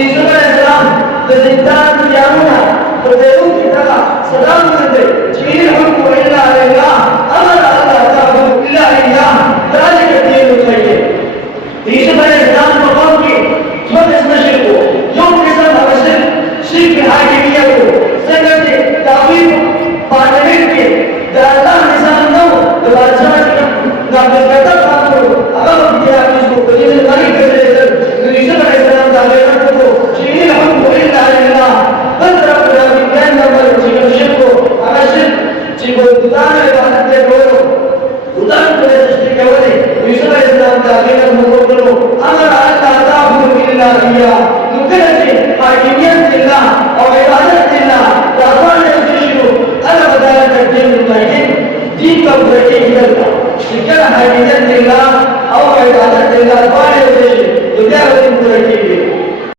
Yusuf alaihissalam kezintaan Fir'aun berderu kita sedang berde jihad illa lillah amar Allah ta'ala illa lillah ذلك الدين القيم Yusuf alaihissalam मकाम की छोटे मशर को जो किस्म मशर शिर्क हाकिमियत को संगत तावीर पाने के दादा निशान नो बादशाह का बेटा को अगर दिया इसको ये नहीं कर रहे Yusuf alaihissalam दावे को jihad illa lillah बंदर का विज्ञान नंबर जीवन को अवश्य जीवन उदान इबादत के रोलो उदान को सृष्टि केवले Yusuf alaihissalam दावे को अमर Allah ta'ala illa lillah दुखने हाकिमियत लिल्लाह और इबादत